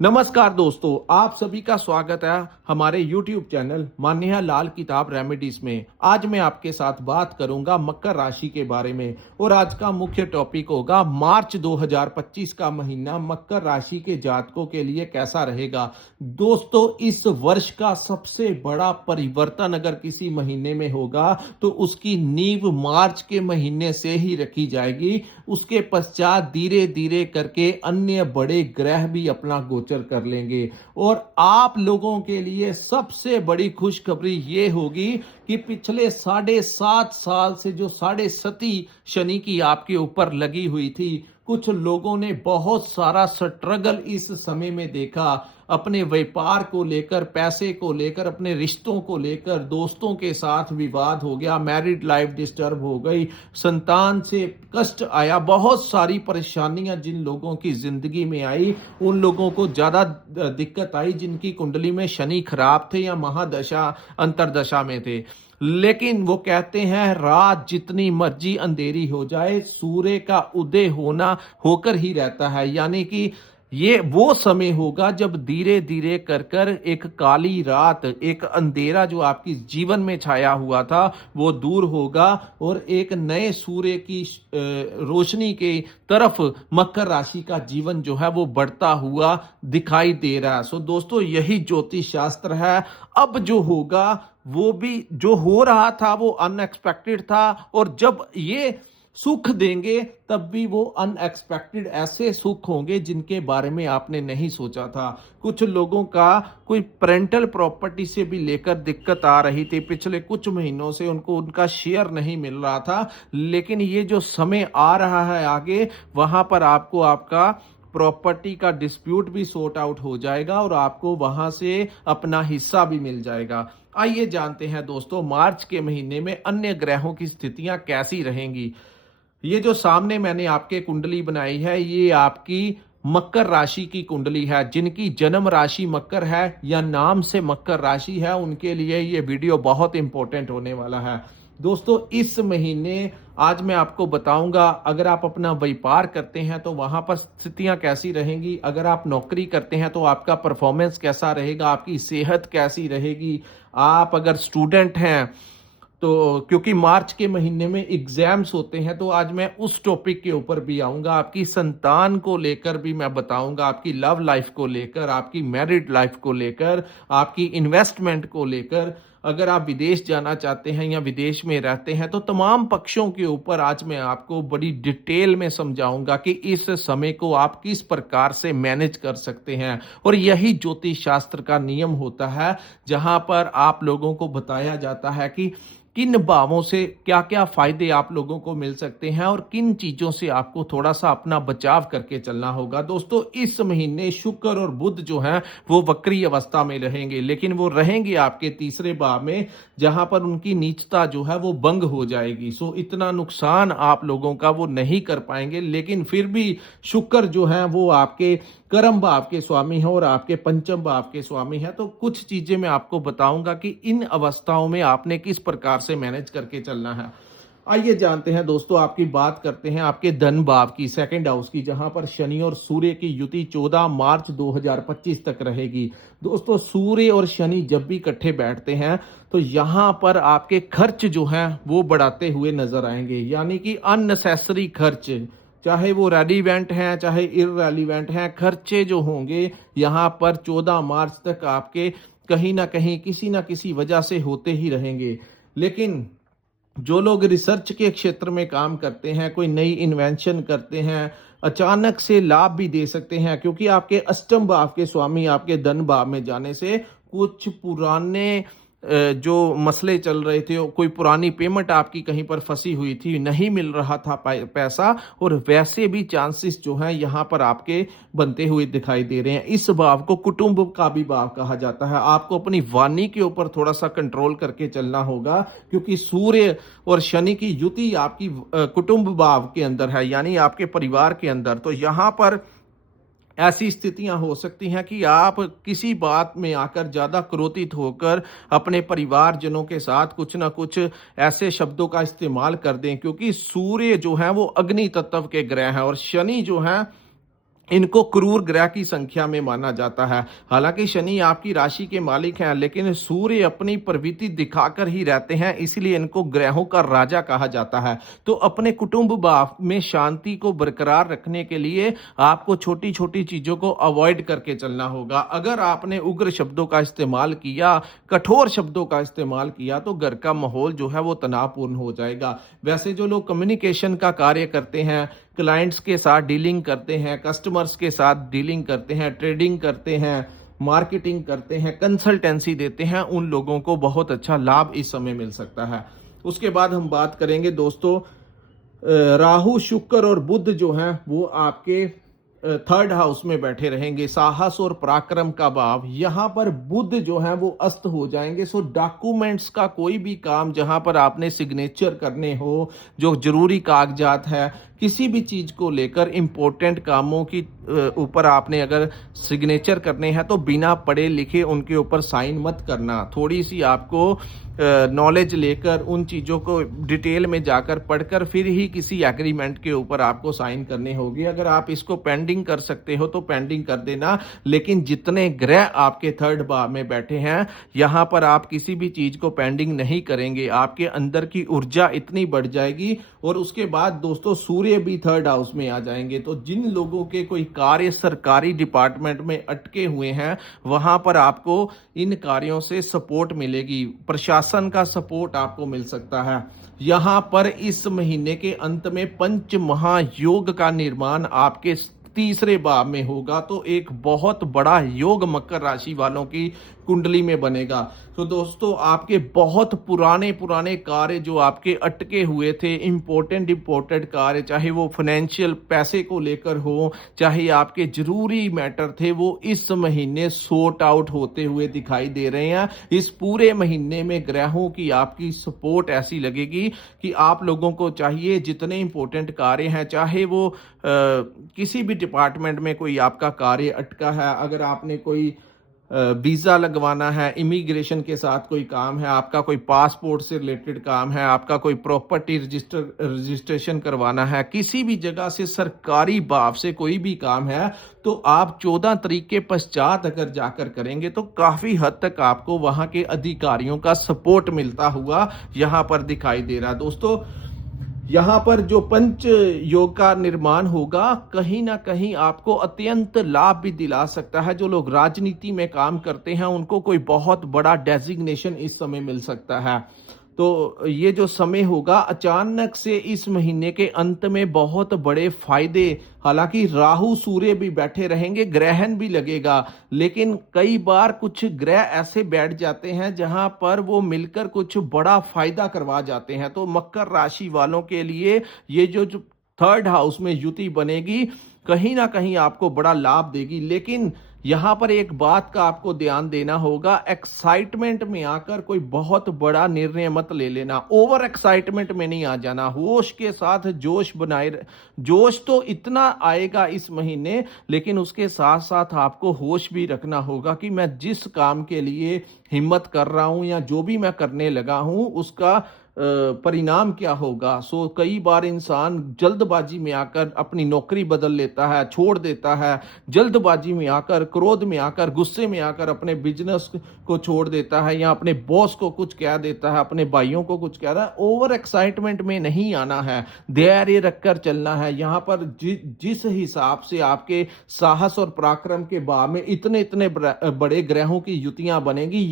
नमस्कार दोस्तों, आप सभी का स्वागत है हमारे YouTube चैनल मान्या लाल किताब रेमेडीज में। आज मैं आपके साथ बात करूंगा मकर राशि के बारे में और आज का मुख्य टॉपिक होगा मार्च 2025 का महीना मकर राशि के जातकों के लिए कैसा रहेगा। दोस्तों, इस वर्ष का सबसे बड़ा परिवर्तन अगर किसी महीने में होगा तो उसकी नींव मार्च के महीने से ही रखी जाएगी। उसके पश्चात धीरे धीरे करके अन्य बड़े ग्रह भी अपना गोचर कर लेंगे और आप लोगों के लिए सबसे बड़ी खुशखबरी ये होगी कि पिछले 7.5 साल से जो 7.5 शनि की आपके ऊपर लगी हुई थी, कुछ लोगों ने बहुत सारा स्ट्रगल इस समय में देखा। अपने व्यापार को लेकर, पैसे को लेकर, अपने रिश्तों को लेकर, दोस्तों के साथ विवाद हो गया, मैरिड लाइफ डिस्टर्ब हो गई, संतान से कष्ट आया, बहुत सारी परेशानियां जिन लोगों की जिंदगी में आई उन लोगों को ज्यादा दिक्कत आई जिनकी कुंडली में शनि खराब थे या महादशा अंतरदशा में थे। लेकिन वो कहते हैं रात जितनी मर्जी अंधेरी हो जाए सूर्य का उदय होना होकर ही रहता है। यानी कि ये वो समय होगा जब धीरे धीरे कर कर एक काली रात, एक अंधेरा जो आपकी जीवन में छाया हुआ था वो दूर होगा और एक नए सूर्य की रोशनी के तरफ मकर राशि का जीवन जो है वो बढ़ता हुआ दिखाई दे रहा है। सो दोस्तों, यही ज्योतिष शास्त्र है। अब जो होगा वो भी, जो हो रहा था वो अनएक्सपेक्टेड था और जब ये सुख देंगे तब भी वो अनएक्सपेक्टेड ऐसे सुख होंगे जिनके बारे में आपने नहीं सोचा था। कुछ लोगों का कोई पेरेंटल प्रॉपर्टी से भी लेकर दिक्कत आ रही थी, पिछले कुछ महीनों से उनको उनका शेयर नहीं मिल रहा था, लेकिन ये जो समय आ रहा है आगे, वहां पर आपको आपका प्रॉपर्टी का डिस्प्यूट भी सॉर्ट आउट हो जाएगा और आपको वहां से अपना हिस्सा भी मिल जाएगा। आइए जानते हैं दोस्तों, मार्च के महीने में अन्य ग्रहों की स्थितियां कैसी रहेंगी। ये जो सामने मैंने आपके कुंडली बनाई है ये आपकी मकर राशि की कुंडली है। जिनकी जन्म राशि मकर है या नाम से मकर राशि है उनके लिए ये वीडियो बहुत इंपॉर्टेंट होने वाला है। दोस्तों, इस महीने आज मैं आपको बताऊंगा, अगर आप अपना व्यापार करते हैं तो वहां पर स्थितियां कैसी रहेंगी, अगर आप नौकरी करते हैं तो आपका परफॉर्मेंस कैसा रहेगा, आपकी सेहत कैसी रहेगी, आप अगर स्टूडेंट हैं तो क्योंकि मार्च के महीने में एग्जाम्स होते हैं तो आज मैं उस टॉपिक के ऊपर भी आऊंगा। आपकी संतान को लेकर भी मैं बताऊंगा, आपकी लव लाइफ को लेकर, आपकी मैरिड लाइफ को लेकर, आपकी इन्वेस्टमेंट को लेकर, अगर आप विदेश जाना चाहते हैं या विदेश में रहते हैं तो तमाम पक्षों के ऊपर आज मैं आपको बड़ी डिटेल में समझाऊंगा कि इस समय को आप किस प्रकार से मैनेज कर सकते हैं। और यही ज्योतिष शास्त्र का नियम होता है जहां पर आप लोगों को बताया जाता है कि किन भावों से क्या क्या फायदे आप लोगों को मिल सकते हैं और किन चीजों से आपको थोड़ा सा अपना बचाव करके चलना होगा। दोस्तों, इस महीने शुक्र और बुध जो हैं वो वक्री अवस्था में रहेंगे, लेकिन वो रहेंगे आपके तीसरे भाव में जहां पर उनकी नीचता जो है वो भंग हो जाएगी। सो इतना नुकसान आप लोगों का वो नहीं कर पाएंगे, लेकिन फिर भी शुक्र जो है वो आपके कर्म भाव के स्वामी है और आपके पंचम भाव के स्वामी है। तो कुछ चीजें मैं आपको बताऊंगा कि इन अवस्थाओं में आपने किस प्रकार से मैनेज करके चलना है। आइए जानते हैं दोस्तों, आपकी बात करते हैं आपके धन भाव की, सेकंड हाउस की, जहां पर शनि और सूर्य की युति 14 मार्च 2025 तक रहेगी। दोस्तों, सूर्य और शनि जब भी इकट्ठे बैठते हैं तो यहां पर आपके खर्च जो हैं वो बढ़ाते हुए नजर आएंगे। यानी कि अननेसेसरी खर्च, चाहे वो रेलिवेंट हैं चाहे इररेलिवेंट हैं, खर्चे जो होंगे यहाँ पर 14 मार्च तक आपके कहीं ना कहीं किसी ना किसी वजह से होते ही रहेंगे। लेकिन जो लोग रिसर्च के क्षेत्र में काम करते हैं, कोई नई इन्वेंशन करते हैं, अचानक से लाभ भी दे सकते हैं, क्योंकि आपके अष्टम भाव के स्वामी आपके धन भाव में जाने से कुछ पुराने जो मसले चल रहे थे, कोई पुरानी पेमेंट आपकी कहीं पर फंसी हुई थी, नहीं मिल रहा था पैसा, और वैसे भी चांसेस जो हैं यहाँ पर आपके बनते हुए दिखाई दे रहे हैं। इस भाव को कुटुंब का भी भाव कहा जाता है। आपको अपनी वाणी के ऊपर थोड़ा सा कंट्रोल करके चलना होगा, क्योंकि सूर्य और शनि की युति आपकी कुटुंब भाव के अंदर है, यानी आपके परिवार के अंदर। तो यहाँ पर ऐसी स्थितियां हो सकती हैं कि आप किसी बात में आकर ज्यादा क्रोधित होकर अपने परिवारजनों के साथ कुछ ना कुछ ऐसे शब्दों का इस्तेमाल कर दें, क्योंकि सूर्य जो है वो अग्नि तत्व के ग्रह हैं और शनि जो है इनको क्रूर ग्रह की संख्या में माना जाता है। हालांकि शनि आपकी राशि के मालिक हैं, लेकिन सूर्य अपनी प्रवृत्ति दिखाकर ही रहते हैं, इसलिए इनको ग्रहों का राजा कहा जाता है। तो अपने कुटुंब भाव में शांति को बरकरार रखने के लिए आपको छोटी छोटी चीजों को अवॉइड करके चलना होगा। अगर आपने उग्र शब्दों का इस्तेमाल किया, कठोर शब्दों का इस्तेमाल किया, तो घर का माहौल जो है वो तनावपूर्ण हो जाएगा। वैसे जो लोग कम्युनिकेशन का कार्य करते हैं, क्लाइंट्स के साथ डीलिंग करते हैं, कस्टमर्स के साथ डीलिंग करते हैं, ट्रेडिंग करते हैं, मार्केटिंग करते हैं, कंसल्टेंसी देते हैं, उन लोगों को बहुत अच्छा लाभ इस समय मिल सकता है। उसके बाद हम बात करेंगे दोस्तों, राहु, शुक्र और बुध जो हैं वो आपके थर्ड हाउस में बैठे रहेंगे। साहस और पराक्रम का भाव, यहाँ पर बुध जो है वो अस्त हो जाएंगे। सो डॉक्यूमेंट्स का कोई भी काम जहां पर आपने सिग्नेचर करने हो, जो जरूरी कागजात है, किसी भी चीज को लेकर इंपॉर्टेंट कामों की ऊपर आपने अगर सिग्नेचर करने हैं तो बिना पढ़े लिखे उनके ऊपर साइन मत करना। थोड़ी सी आपको नॉलेज लेकर उन चीज़ों को डिटेल में जाकर पढ़कर फिर ही किसी एग्रीमेंट के ऊपर आपको साइन करने होगी। अगर आप इसको पेंडिंग कर सकते हो तो पेंडिंग कर देना, लेकिन जितने ग्रह आपके थर्ड भाव में बैठे हैं यहाँ पर आप किसी भी चीज़ को पेंडिंग नहीं करेंगे। आपके अंदर की ऊर्जा इतनी बढ़ जाएगी। और उसके बाद दोस्तों सूर्य भी थर्ड हाउस में आ जाएंगे। तो जिन लोगों के कोई कार्य सरकारी डिपार्टमेंट में अटके हुए हैं, वहां पर आपको इन कार्यों से सपोर्ट मिलेगी, प्रशासन का सपोर्ट आपको मिल सकता है। यहाँ पर इस महीने के अंत में पंच महायोग का निर्माण आपके तीसरे भाव में होगा। तो एक बहुत बड़ा योग मकर राशि वालों की कुंडली में बनेगा। तो दोस्तों आपके बहुत पुराने पुराने कार्य जो आपके अटके हुए थे, इंपॉर्टेंट कार्य, चाहे वो फाइनेंशियल पैसे को लेकर हो, चाहे आपके जरूरी मैटर थे, वो इस महीने सॉर्ट आउट होते हुए दिखाई दे रहे हैं। इस पूरे महीने में ग्रहों की आपकी सपोर्ट ऐसी लगेगी कि आप लोगों को चाहिए जितने इंपॉर्टेंट कार्य हैं, चाहे वो किसी भी डिपार्टमेंट में कोई आपका कार्य अटका है, अगर आपने कोई वीज़ा लगवाना है, इमिग्रेशन के साथ कोई काम है, आपका कोई पासपोर्ट से रिलेटेड काम है, आपका कोई प्रॉपर्टी रजिस्ट्रेशन करवाना है, किसी भी जगह से सरकारी भाव से कोई भी काम है, तो आप 14 तारीख के पश्चात अगर जाकर करेंगे तो काफ़ी हद तक आपको वहाँ के अधिकारियों का सपोर्ट मिलता हुआ यहाँ पर दिखाई दे रहा है। दोस्तों यहाँ पर जो पंच योग का निर्माण होगा, कहीं ना कहीं आपको अत्यंत लाभ भी दिला सकता है। जो लोग राजनीति में काम करते हैं उनको कोई बहुत बड़ा डेजिग्नेशन इस समय मिल सकता है। तो ये जो समय होगा, अचानक से इस महीने के अंत में बहुत बड़े फायदे, हालांकि राहु सूर्य भी बैठे रहेंगे, ग्रहण भी लगेगा, लेकिन कई बार कुछ ग्रह ऐसे बैठ जाते हैं जहां पर वो मिलकर कुछ बड़ा फायदा करवा जाते हैं। तो मकर राशि वालों के लिए ये जो थर्ड हाउस में युति बनेगी, कहीं ना कहीं आपको बड़ा लाभ देगी। लेकिन यहां पर एक बात का आपको ध्यान देना होगा, एक्साइटमेंट में आकर कोई बहुत बड़ा निर्णय मत ले लेना। ओवर एक्साइटमेंट में नहीं आ जाना, होश के साथ जोश बनाए। जोश तो इतना आएगा इस महीने, लेकिन उसके साथ साथ आपको होश भी रखना होगा कि मैं जिस काम के लिए हिम्मत कर रहा हूं या जो भी मैं करने लगा हूं उसका परिणाम क्या होगा। सो कई बार इंसान जल्दबाजी में आकर अपनी नौकरी बदल लेता है, छोड़ देता है, जल्दबाजी में आकर, क्रोध में आकर, गुस्से में आकर अपने बिजनेस को छोड़ देता है या अपने बॉस को कुछ कह देता है, अपने भाइयों को कुछ कह रहा है। ओवर एक्साइटमेंट में नहीं आना है, धैर्य रखकर चलना है। यहाँ पर जिस हिसाब से आपके साहस और पराक्रम के भाव में इतने इतने बड़े ग्रहों की युतियां बनेगी,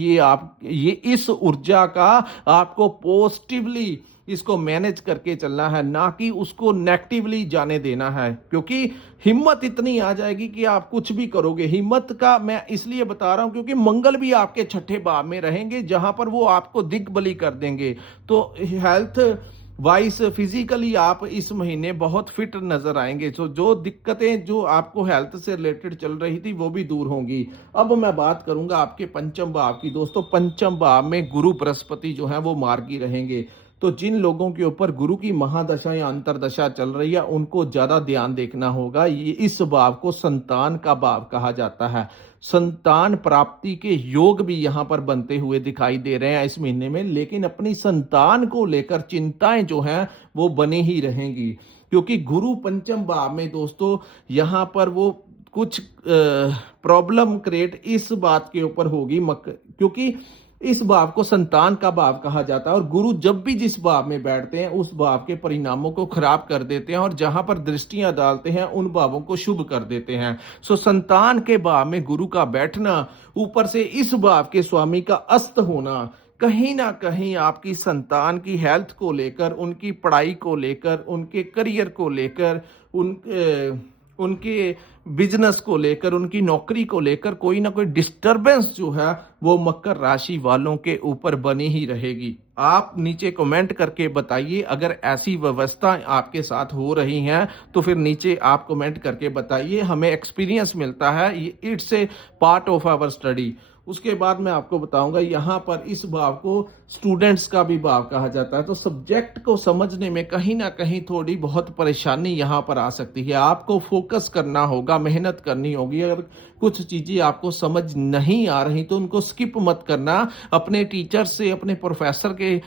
ये इस ऊर्जा का आपको पॉजिटिवली इसको मैनेज करके चलना है, ना कि उसको नेगेटिवली जाने देना है। क्योंकि हिम्मत इतनी आ जाएगी कि आप कुछ भी करोगे। हिम्मत का मैं इसलिए बता रहा हूं क्योंकि मंगल भी आपके छठे भाव में रहेंगे, जहां पर वो आपको दिग्बली कर देंगे। तो हेल्थ वाइज फिजिकली आप इस महीने बहुत फिट नजर आएंगे। तो जो दिक्कतें जो आपको हेल्थ से रिलेटेड चल रही थी वो भी दूर होंगी। अब मैं बात करूंगा आपके पंचम भाव की। दोस्तों पंचम भाव में गुरु बृहस्पति जो है वो मार्गी रहेंगे। तो जिन लोगों के ऊपर गुरु की महादशा या अंतरदशा चल रही है उनको ज्यादा ध्यान देखना होगा। ये इस भाव को संतान का भाव कहा जाता है। संतान प्राप्ति के योग भी यहां पर बनते हुए दिखाई दे रहे हैं इस महीने में, लेकिन अपनी संतान को लेकर चिंताएं जो हैं वो बनी ही रहेंगी। क्योंकि गुरु पंचम भाव में दोस्तों यहां पर वो कुछ प्रॉब्लम क्रिएट इस बात के ऊपर होगी क्योंकि इस भाव को संतान का भाव कहा जाता है और गुरु जब भी जिस भाव में बैठते हैं उस भाव के परिणामों को खराब कर देते हैं और जहां पर दृष्टियां डालते हैं उन भावों को शुभ कर देते हैं। सो संतान के भाव में गुरु का बैठना, ऊपर से इस भाव के स्वामी का अस्त होना, कहीं ना कहीं आपकी संतान की हेल्थ को लेकर, उनकी पढ़ाई को लेकर, उनके करियर को लेकर, उनके बिजनेस को लेकर, उनकी नौकरी को लेकर कोई ना कोई डिस्टरबेंस जो है वो मकर राशि वालों के ऊपर बनी ही रहेगी। आप नीचे कमेंट करके बताइए, अगर ऐसी व्यवस्था आपके साथ हो रही हैं तो फिर नीचे आप कमेंट करके बताइए। हमें एक्सपीरियंस मिलता है, it's a part of our study. उसके बाद मैं आपको बताऊंगा, यहाँ पर इस भाव को स्टूडेंट्स का भी भाव कहा जाता है। तो सब्जेक्ट को समझने में कहीं ना कहीं थोड़ी बहुत परेशानी यहाँ पर आ सकती है। आपको फोकस करना होगा, मेहनत करनी होगी। अगर कुछ चीजें आपको समझ नहीं आ रही तो उनको स्किप मत करना। अपने टीचर से, अपने प्रोफेसर के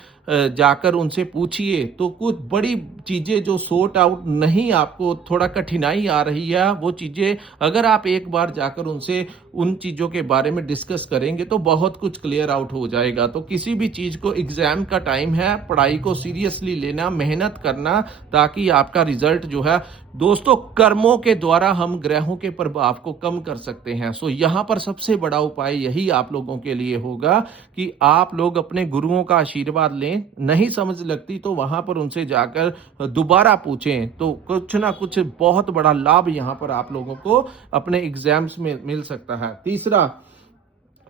जाकर उनसे पूछिए। तो कुछ बड़ी चीजें जो सॉर्ट आउट नहीं, आपको थोड़ा कठिनाई आ रही है, वो चीजें अगर आप एक बार जाकर उनसे उन चीजों के बारे में डिस्कस करेंगे तो बहुत कुछ क्लियर आउट हो जाएगा। तो किसी भी चीज को, एग्जाम का टाइम है, पढ़ाई को सीरियसली लेना, मेहनत करना, ताकि आपका रिजल्ट जो है, दोस्तों कर्मों के द्वारा हम ग्रहों के प्रभाव को कम कर सकते हैं। सो यहाँ पर सबसे बड़ा उपाय यही आप लोगों के लिए होगा कि आप लोग अपने गुरुओं का आशीर्वाद लें। नहीं समझ लगती तो वहां पर उनसे जाकर दोबारा पूछें, तो कुछ ना कुछ बहुत बड़ा लाभ यहाँ पर आप लोगों को अपने एग्जाम्स में मिल सकता है। तीसरा,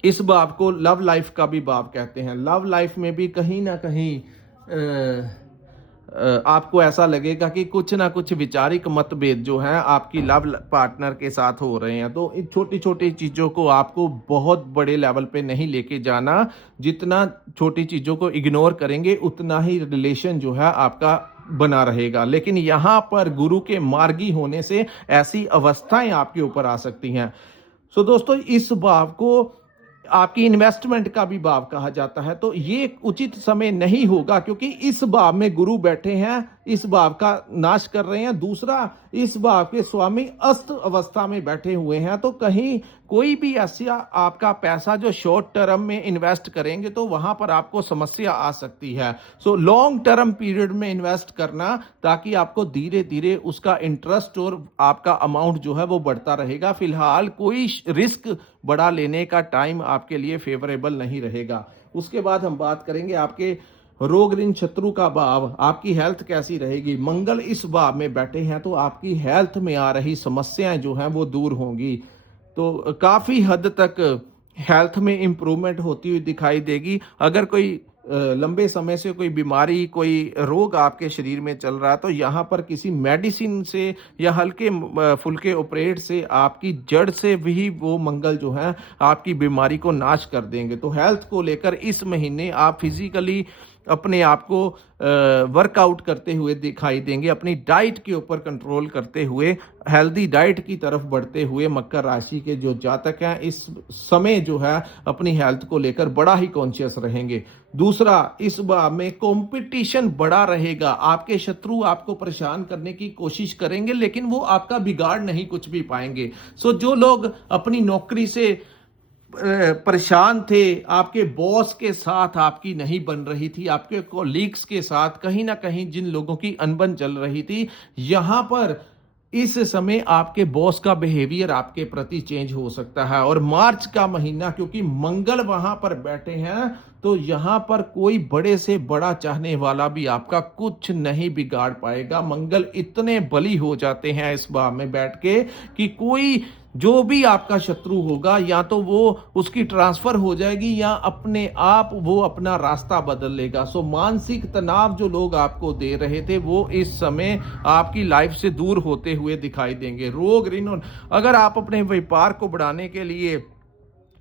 इस भाव को लव लाइफ का भी भाव कहते हैं। लव लाइफ में भी कहीं ना कहीं आपको ऐसा लगेगा कि कुछ ना कुछ विचारिक मतभेद जो है आपकी लव पार्टनर के साथ हो रहे हैं। तो इन छोटी छोटी चीज़ों को आपको बहुत बड़े लेवल पे नहीं लेके जाना। जितना छोटी चीज़ों को इग्नोर करेंगे उतना ही रिलेशन जो है आपका बना रहेगा। लेकिन यहाँ पर गुरु के मार्गी होने से ऐसी अवस्थाएं आपके ऊपर आ सकती हैं। सो दोस्तों, इस भाव को आपकी इन्वेस्टमेंट का भी भाव कहा जाता है। तो ये उचित समय नहीं होगा क्योंकि इस भाव में गुरु बैठे हैं, इस भाव का नाश कर रहे हैं। दूसरा, इस भाव के स्वामी अस्त अवस्था में बैठे हुए हैं। तो कहीं कोई भी ऐसा आपका पैसा जो शॉर्ट टर्म में इन्वेस्ट करेंगे तो वहां पर आपको समस्या आ सकती है। सो लॉन्ग टर्म पीरियड में इन्वेस्ट करना, ताकि आपको धीरे धीरे उसका इंटरेस्ट और आपका अमाउंट जो है वो बढ़ता रहेगा। फिलहाल कोई रिस्क बड़ा लेने का टाइम आपके लिए फेवरेबल नहीं रहेगा। उसके बाद हम बात करेंगे आपके रोग ऋण शत्रु का भाव, आपकी हेल्थ कैसी रहेगी। मंगल इस भाव में बैठे हैं तो आपकी हेल्थ में आ रही समस्याएं जो हैं वो दूर होंगी। तो काफी हद तक हेल्थ में इंप्रूवमेंट होती हुई दिखाई देगी। अगर कोई लंबे समय से कोई बीमारी, कोई रोग आपके शरीर में चल रहा है तो यहाँ पर किसी मेडिसिन से या हल्के फुल्के ऑपरेट से आपकी जड़ से भी वो मंगल जो है आपकी बीमारी को नाश कर देंगे। तो हेल्थ को लेकर इस महीने आप फिजिकली अपने आप को वर्कआउट करते हुए दिखाई देंगे। अपनी डाइट के ऊपर कंट्रोल करते हुए, हेल्दी डाइट की तरफ बढ़ते हुए मकर राशि के जो जातक हैं इस समय जो है अपनी हेल्थ को लेकर बड़ा ही कॉन्शियस रहेंगे। दूसरा, इस भाव में कंपटीशन बड़ा रहेगा। आपके शत्रु आपको परेशान करने की कोशिश करेंगे लेकिन वो आपका बिगाड़ नहीं कुछ भी पाएंगे। सो जो लोग अपनी नौकरी से परेशान थे, आपके बॉस के साथ आपकी नहीं बन रही थी, आपके कोलीग्स के साथ कहीं ना कहीं जिन लोगों की अनबन चल रही थी, यहां पर इस समय आपके बॉस का बिहेवियर आपके प्रति चेंज हो सकता है। और मार्च का महीना, क्योंकि मंगल वहां पर बैठे हैं, तो यहां पर कोई बड़े से बड़ा चाहने वाला भी आपका कुछ नहीं बिगाड़ पाएगा। मंगल इतने बली हो जाते हैं इस भाव में बैठ के कि कोई जो भी आपका शत्रु होगा या तो वो उसकी ट्रांसफर हो जाएगी या अपने आप वो अपना रास्ता बदल लेगा। सो मानसिक तनाव जो लोग आपको दे रहे थे वो इस समय आपकी लाइफ से दूर होते हुए दिखाई देंगे। रोग ऋण, अगर आप अपने व्यापार को बढ़ाने के लिए,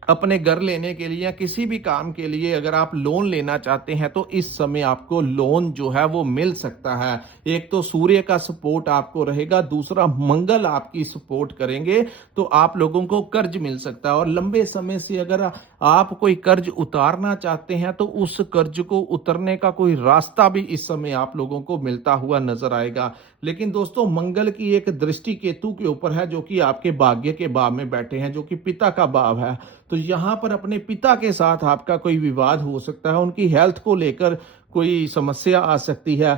अपने घर लेने के लिए या किसी भी काम के लिए अगर आप लोन लेना चाहते हैं तो इस समय आपको लोन जो है वो मिल सकता है। एक तो सूर्य का सपोर्ट आपको रहेगा, दूसरा मंगल आपकी सपोर्ट करेंगे तो आप लोगों को कर्ज मिल सकता है। और लंबे समय से अगर आप कोई कर्ज उतारना चाहते हैं तो उस कर्ज को उतरने का कोई रास्ता भी इस समय आप लोगों को मिलता हुआ नजर आएगा। लेकिन दोस्तों मंगल की एक दृष्टि केतु के ऊपर है जो कि आपके भाग्य के भाव में बैठे हैं, जो कि पिता का भाव है। तो यहाँ पर अपने पिता के साथ आपका कोई विवाद हो सकता है, उनकी हेल्थ को लेकर कोई समस्या आ सकती है।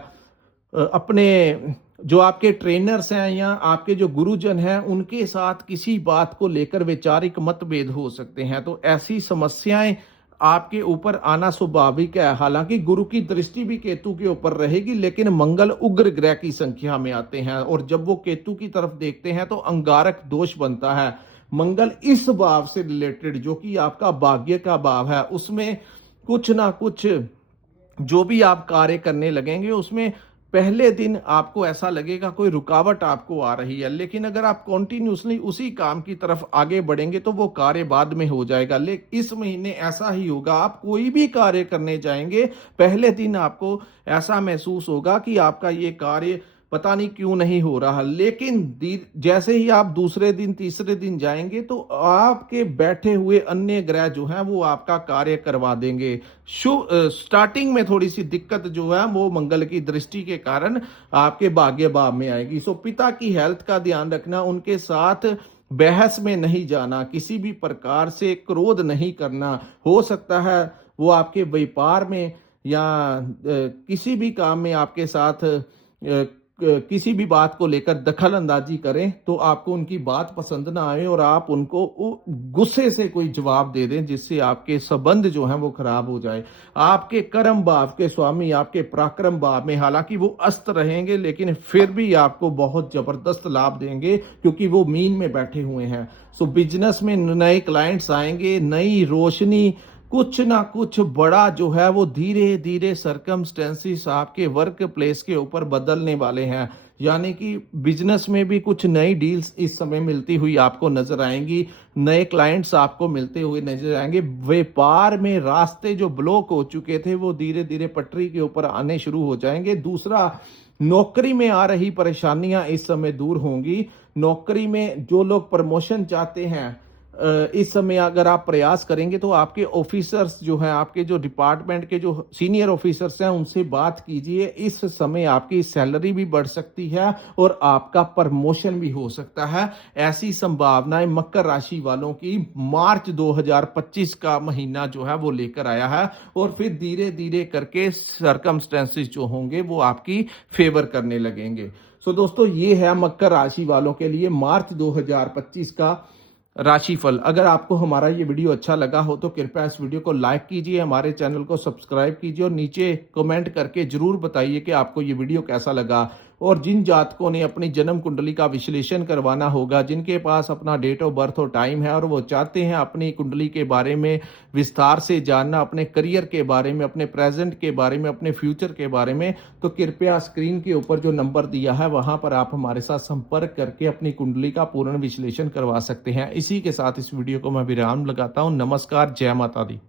अपने जो आपके ट्रेनर्स हैं या आपके जो गुरुजन हैं उनके साथ किसी बात को लेकर वैचारिक मतभेद हो सकते हैं। तो ऐसी समस्याएं आपके ऊपर आना स्वाभाविक है। हालांकि गुरु की दृष्टि भी केतु के ऊपर रहेगी, लेकिन मंगल उग्र ग्रह की संख्या में आते हैं और जब वो केतु की तरफ देखते हैं तो अंगारक दोष बनता है। मंगल इस भाव से रिलेटेड जो कि आपका भाग्य का भाव है, उसमें कुछ ना कुछ जो भी आप कार्य करने लगेंगे उसमें पहले दिन आपको ऐसा लगेगा कोई रुकावट आपको आ रही है, लेकिन अगर आप कॉन्टिन्यूसली उसी काम की तरफ आगे बढ़ेंगे तो वो कार्य बाद में हो जाएगा। लेकिन इस महीने ऐसा ही होगा, आप कोई भी कार्य करने जाएंगे पहले दिन आपको ऐसा महसूस होगा कि आपका ये कार्य पता नहीं क्यों नहीं हो रहा, लेकिन जैसे ही आप दूसरे दिन तीसरे दिन जाएंगे तो आपके बैठे हुए अन्य ग्रह जो हैं वो आपका कार्य करवा देंगे। शुभ स्टार्टिंग में थोड़ी सी दिक्कत जो है वो मंगल की दृष्टि के कारण आपके भाग्य भाव में आएगी। सो पिता की हेल्थ का ध्यान रखना, उनके साथ बहस में नहीं जाना, किसी भी प्रकार से क्रोध नहीं करना। हो सकता है वो आपके व्यापार में या किसी भी काम में आपके साथ किसी भी बात को लेकर दखल अंदाजी करें तो आपको उनकी बात पसंद ना आए और आप उनको गुस्से से कोई जवाब दे दें जिससे आपके संबंध जो हैं वो खराब हो जाए। आपके कर्म भाव के स्वामी आपके पराक्रम भाव में हालांकि वो अस्त रहेंगे, लेकिन फिर भी आपको बहुत जबरदस्त लाभ देंगे क्योंकि वो मीन में बैठे हुए हैं। सो बिजनेस में नए क्लाइंट्स आएंगे, नई रोशनी, कुछ ना कुछ बड़ा जो है वो धीरे धीरे सर्कमस्टेंसेस आपके वर्क प्लेस के ऊपर बदलने वाले हैं। यानी कि बिजनेस में भी कुछ नई डील्स इस समय मिलती हुई आपको नजर आएंगी, नए क्लाइंट्स आपको मिलते हुए नजर आएंगे। व्यापार में रास्ते जो ब्लॉक हो चुके थे वो धीरे धीरे पटरी के ऊपर आने शुरू हो जाएंगे। दूसरा, नौकरी में आ रही परेशानियां इस समय दूर होंगी। नौकरी में जो लोग प्रमोशन चाहते हैं इस समय अगर आप प्रयास करेंगे तो आपके ऑफिसर्स जो हैं, आपके जो डिपार्टमेंट के जो सीनियर ऑफिसर्स हैं उनसे बात कीजिए। इस समय आपकी सैलरी भी बढ़ सकती है और आपका प्रमोशन भी हो सकता है। ऐसी संभावनाएं मकर राशि वालों की मार्च 2025 का महीना जो है वो लेकर आया है और फिर धीरे धीरे करके सर्कमस्टेंसेस जो होंगे वो आपकी फेवर करने लगेंगे। सो दोस्तों, ये है मकर राशि वालों के लिए मार्च 2025 का राशिफल। अगर आपको हमारा ये वीडियो अच्छा लगा हो तो कृपया इस वीडियो को लाइक कीजिए, हमारे चैनल को सब्सक्राइब कीजिए और नीचे कमेंट करके जरूर बताइए कि आपको ये वीडियो कैसा लगा। और जिन जातकों ने अपनी जन्म कुंडली का विश्लेषण करवाना होगा, जिनके पास अपना डेट ऑफ बर्थ और टाइम है और वो चाहते हैं अपनी कुंडली के बारे में विस्तार से जानना, अपने करियर के बारे में, अपने प्रेजेंट के बारे में, अपने फ्यूचर के बारे में, तो कृपया स्क्रीन के ऊपर जो नंबर दिया है वहां पर आप हमारे साथ संपर्क करके अपनी कुंडली का पूर्ण विश्लेषण करवा सकते हैं। इसी के साथ इस वीडियो को मैं विराम लगाता हूं। नमस्कार, जय माता दी।